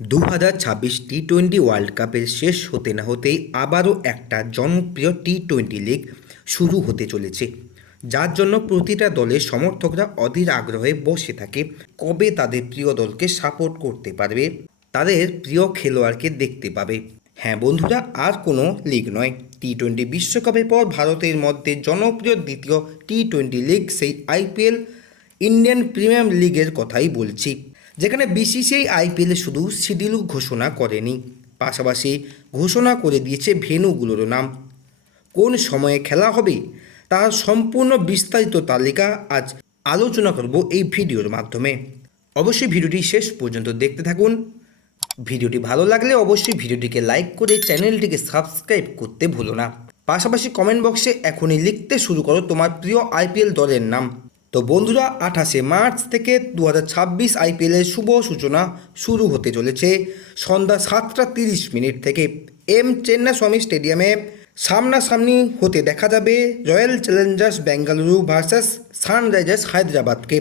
2026 টি-20 world কাপের শেষ হতে না হতেই আবারও একটা জনপ্রিয় টি-20 লিগ শুরু হতে চলেছে, যার জন্য প্রতিটা দলের সমর্থকরা অধীর আগ্রহে বসে থাকে কবে তাদের প্রিয় দলকে সাপোর্ট করতে পারবে, তাদের প্রিয় খেলোয়াড়কে দেখতে পাবে। হ্যাঁ বন্ধুরা, আর কোনো লিগ নয়, টি-20 বিশ্বকাপের পর ভারতের মধ্যে জনপ্রিয় দ্বিতীয় টি-20 লিগ সেই আইপিএল, ইন্ডিয়ান প্রিমিয়ার লিগের কথাই বলছি। যেখানে বিসিসিআই আইপিএল শুধু শিডিউল ঘোষণা করেনি, পাশাপাশি ঘোষণা করে দিয়েছে ভেন্যুগুলোর নাম, কোন সময়ে খেলা হবে তার সম্পূর্ণ বিস্তারিত তালিকা আজ আলোচনা করব এই ভিডিওর মাধ্যমে। অবশ্যই ভিডিওটি শেষ পর্যন্ত দেখতে থাকুন। ভিডিওটি ভালো লাগলে অবশ্যই ভিডিওটিকে লাইক করে চ্যানেলটিকে সাবস্ক্রাইব করতে ভুলো না। পাশাপাশি কমেন্ট বক্সে এখনই লিখতে শুরু করো তোমার প্রিয় আইপিএল দলের নাম। তো বন্ধুরা, 28শে মার্চ থেকে 2026 আইপিএলের শুভ সূচনা শুরু হতে চলেছে সন্ধ্যা 7:30 থেকে চেন্নাস্বামী স্টেডিয়ামে। সামনাসামনি হতে দেখা যাবে Royal Challengers Bengaluru versus Sunrisers হায়দ্রাবাদকে।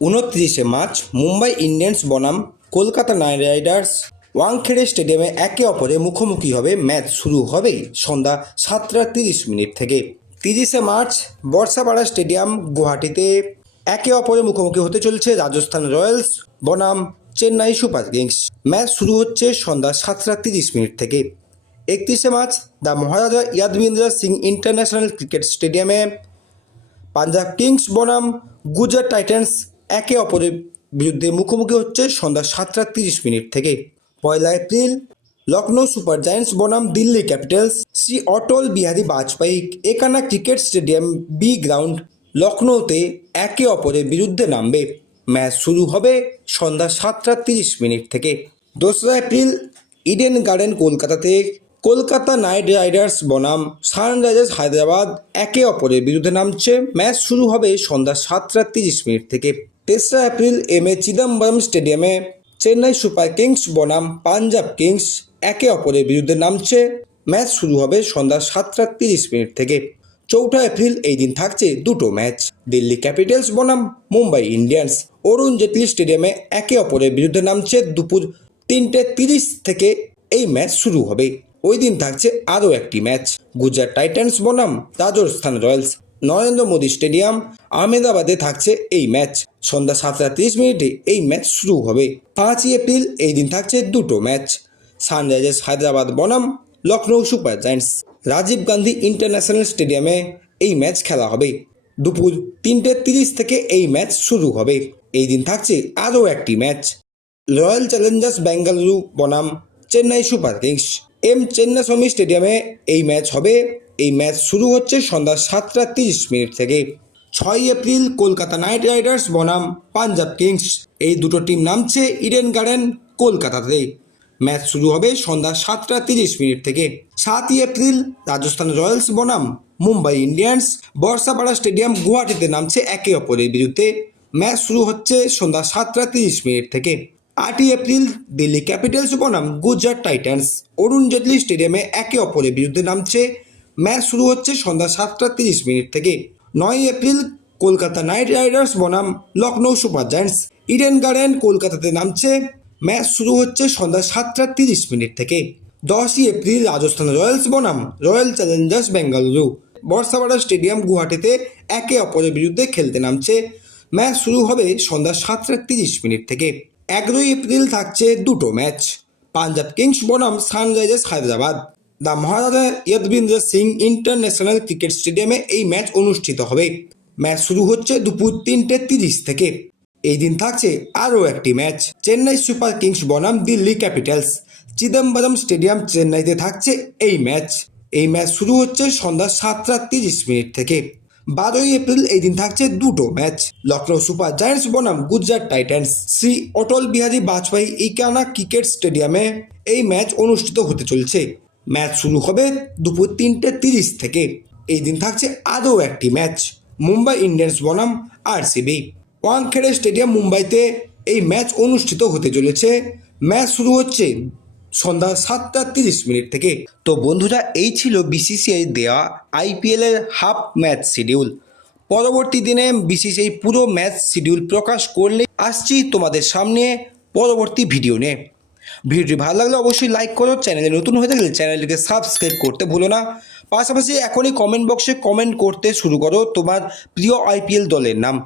29শে মার্চ মুম্বাই ইন্ডিয়ান্স বনাম কলকাতা নাইট রাইডার্স ওয়াংখেড়ে স্টেডিয়ামে একে অপরের মুখোমুখি হবে। ম্যাচ শুরু হবে সন্ধ্যা 7:30 থেকে। 30শে মার্চ বর্ষাপাড়া স্টেডিয়াম গুয়াহাটিতে একে অপরের মুখোমুখি হতে চলছে রাজস্থান রয়্যালস বনাম চেন্নাই সুপার কিংস। ম্যাচ শুরু হচ্ছে সন্ধ্যা 7:30 থেকে। 31শে March the Maharaja Yadavindra Singh International Cricket স্টেডিয়ামে পাঞ্জাব কিংস বনাম গুজরাট টাইটান্স একে অপরের বিরুদ্ধে মুখোমুখি হচ্ছে সন্ধ্যা 7:30 থেকে। 1 এপ্রিল লখনৌ সুপার জায়ান্টস বনাম Delhi Capitals Shri Atal Bihari Vajpayee Ekana Cricket Stadium B Ground লখনৌতে একে অপরের বিরুদ্ধে নামবে। ম্যাচ শুরু হবে সন্ধ্যা 7:30 থেকে। 2 এপ্রিল ইডেন গার্ডেন কলকাতাতে কলকাতা নাইট রাইডার্স বনাম সানরাইজার্স হায়দ্রাবাদ একে অপরের বিরুদ্ধে নামছে। ম্যাচ শুরু হবে সন্ধ্যা 7:30 থেকে। 3 এপ্রিল চিদম্বরম স্টেডিয়ামে চেন্নাই সুপার কিংস বনাম পাঞ্জাব কিংস একে অপরের বিরুদ্ধে নামছে। ম্যাচ শুরু হবে সন্ধ্যা 7:30 থেকে। 4 এপ্রিল এই দিন থাকছে দুটো ম্যাচ, দিল্লি ক্যাপিটালস বনাম মুম্বাই ইন্ডিয়ান্স অরুণ জেটলি স্টেডিয়ামে একে অপরের বিরুদ্ধে নামছে। দুপুর 3:30 থেকে এই ম্যাচ শুরু হবে। ওই দিন থাকছে আরও একটি ম্যাচ, গুজরাট টাইটান্স বনাম রাজস্থান রয়্যালস নরেন্দ্র মোদী স্টেডিয়াম আহমেদাবাদে থাকছে এই ম্যাচ। সন্ধ্যা 7:30 এই ম্যাচ শুরু হবে। 5 এপ্রিল এই দিন থাকছে দুটো ম্যাচ, সানরাইজার্স হায়দ্রাবাদ বনাম Lucknow Super Giants Rajiv Gandhi International স্টেডিয়ামে এই ম্যাচ খেলা হবে। দুপুর 3:30 থেকে এই ম্যাচ শুরু হবে। এই দিন থাকছে আরও একটি ম্যাচ, রয়্যাল চ্যালেঞ্জার্স বেঙ্গালুরু বনাম চেন্নাই সুপার কিংস চেন্নাস্বামী স্টেডিয়ামে এই ম্যাচ হবে। এই ম্যাচ শুরু হচ্ছে সন্ধ্যা 7:30 থেকে। 6 এপ্রিল কলকাতা নাইট রাইডার্স বনাম পাঞ্জাব কিংস এই দুটো টিম নামছে ইডেন গার্ডেন কলকাতাতে। ম্যাচ শুরু হবে সন্ধ্যা 7:30 থেকে। 7 এপ্রিল রাজস্থান রয়্যালস বনাম মুম্বাই ইন্ডিয়ান্স বর্ষাপাড়া স্টেডিয়াম গুয়াহাটিতে নামছে একে অপরের বিরুদ্ধে। ম্যাচ শুরু হচ্ছে সন্ধ্যা 7:30 থেকে। 8 এপ্রিল দিল্লি ক্যাপিটালস বনাম গুজরাট টাইটান্স অরুণ জেটলি স্টেডিয়ামে একে অপরের বিরুদ্ধে নামছে। ম্যাচ শুরু হচ্ছে সন্ধ্যা 7:30 থেকে। 9 এপ্রিল কলকাতা নাইট রাইডার্স বনাম Lucknow Super Giants Eden Garden কলকাতাতে নামছে। ম্যাচ শুরু হচ্ছে সন্ধ্যা 7:30 থেকে। 10 এপ্রিল রাজস্থান রয়্যালস বনাম Royal Challengers Bengaluru Barsapara Stadium গুয়াহাটিতে একে অপরের বিরুদ্ধে খেলতে নামছে। ম্যাচ শুরু হবে সন্ধ্যা 7:30 থেকে। 11 এপ্রিল থাকছে দুটো ম্যাচ, পাঞ্জাব কিংস বনাম Sunrisers Hyderabad the Maharaja Yadavindra Singh International Cricket স্টেডিয়ামে এই ম্যাচ অনুষ্ঠিত হবে। ম্যাচ শুরু হচ্ছে দুপুর 3:30 থেকে। এই দিন থাকছে আরও একটি ম্যাচ, চেন্নাই সুপার কিংস বনাম দিল্লি ক্যাপিটালস চিদম্বরম স্টেডিয়াম চেন্নাইতে থাকছে এই ম্যাচ। এই ম্যাচ শুরু হচ্ছে সন্ধ্যা 7:30 থেকে। 12 এপ্রিল এই দিন থাকছে দুটো ম্যাচ, লখনৌ সুপার জায়ান্টস বনাম গুজরাট টাইটান্স শ্রী অটল বিহারী বাজপেয়ী ইকানা ক্রিকেট স্টেডিয়ামে এই ম্যাচ অনুষ্ঠিত হতে চলছে। ম্যাচ শুরু হবে দুপুর 3:30 থেকে। এই দিন থাকছে আরও একটি ম্যাচ, মুম্বাই ইন্ডিয়ান্স বনাম আরসিবি ওয়াংখেড়ে স্টেডিয়াম মুম্বাইতে এই ম্যাচ অনুষ্ঠিত হতে চলেছে। ম্যাচ শুরু হচ্ছে সন্ধ্যা 7:30 থেকে। তো বন্ধুরা, এই ছিল বিসিসিআই দেওয়া আইপিএলের হাফ ম্যাচ শিডিউল। পরবর্তী দিনে বিসিসিআই পুরো ম্যাচ শিডিউল প্রকাশ করলে আসছি তোমাদের সামনে পরবর্তী ভিডিও নিয়ে। ভিডিওটি ভালো লাগলে অবশ্যই লাইক করো, চ্যানেলে নতুন হয়ে থাকলে চ্যানেলটিকে সাবস্ক্রাইব করতে ভুলো না। পাশাপাশি এখনই কমেন্ট বক্সে কমেন্ট করতে শুরু করো তোমার প্রিয় আইপিএল দলের নাম।